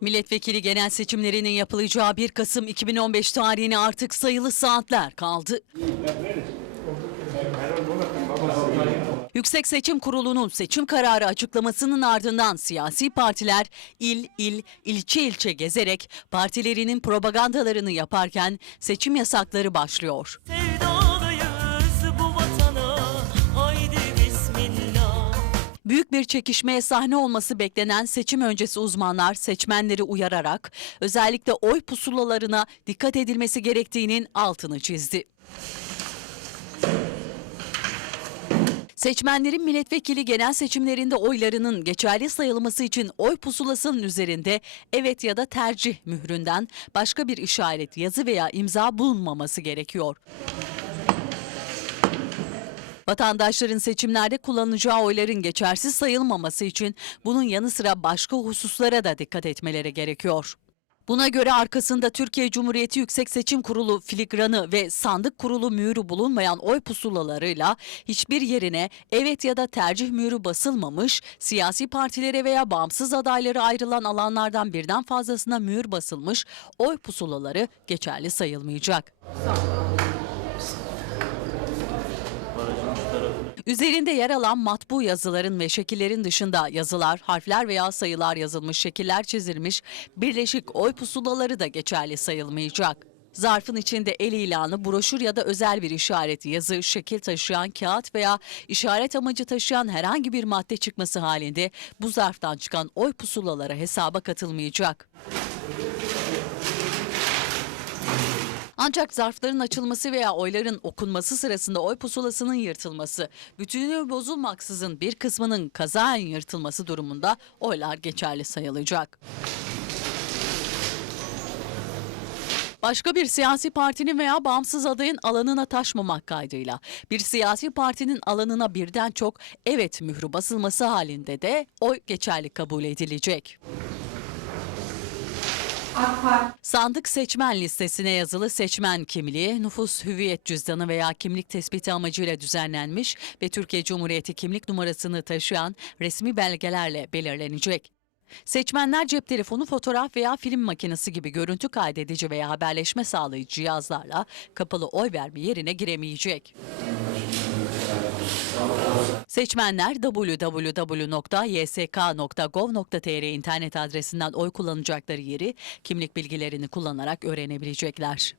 Milletvekili genel seçimlerinin yapılacağı 1 Kasım 2015 tarihine artık sayılı saatler kaldı. Yüksek Seçim Kurulu'nun seçim kararı açıklamasının ardından siyasi partiler il il, ilçe ilçe gezerek partilerinin propagandalarını yaparken seçim yasakları başlıyor. Büyük bir çekişmeye sahne olması beklenen seçim öncesi uzmanlar seçmenleri uyararak özellikle oy pusulalarına dikkat edilmesi gerektiğinin altını çizdi. Seçmenlerin milletvekili genel seçimlerinde oylarının geçerli sayılması için oy pusulasının üzerinde evet ya da tercih mühründen başka bir işaret, yazı veya imza bulunmaması gerekiyor. Vatandaşların seçimlerde kullanacağı oyların geçersiz sayılmaması için bunun yanı sıra başka hususlara da dikkat etmeleri gerekiyor. Buna göre arkasında Türkiye Cumhuriyeti Yüksek Seçim Kurulu filigranı ve sandık kurulu mührü bulunmayan oy pusulalarıyla hiçbir yerine evet ya da tercih mührü basılmamış, siyasi partilere veya bağımsız adaylara ayrılan alanlardan birden fazlasına mühür basılmış oy pusulaları geçerli sayılmayacak. Üzerinde yer alan matbu yazıların ve şekillerin dışında yazılar, harfler veya sayılar yazılmış, şekiller çizilmiş, birleşik oy pusulaları da geçerli sayılmayacak. Zarfın içinde el ilanı, broşür ya da özel bir işaret, yazı, şekil taşıyan kağıt veya işaret amacı taşıyan herhangi bir madde çıkması halinde bu zarftan çıkan oy pusulaları hesaba katılmayacak. Ancak zarfların açılması veya oyların okunması sırasında oy pusulasının yırtılması, bütünlüğü bozulmaksızın bir kısmının kazaen yırtılması durumunda oylar geçerli sayılacak. Başka bir siyasi partinin veya bağımsız adayın alanına taşmamak kaydıyla bir siyasi partinin alanına birden çok evet mührü basılması halinde de oy geçerli kabul edilecek. Sandık seçmen listesine yazılı seçmen kimliği, nüfus hüviyet cüzdanı veya kimlik tespiti amacıyla düzenlenmiş ve Türkiye Cumhuriyeti kimlik numarasını taşıyan resmi belgelerle belirlenecek. Seçmenler cep telefonu, fotoğraf veya film makinesi gibi görüntü kaydedici veya haberleşme sağlayıcı cihazlarla kapalı oy verme yerine giremeyecek. Seçmenler www.ysk.gov.tr internet adresinden oy kullanacakları yeri kimlik bilgilerini kullanarak öğrenebilecekler.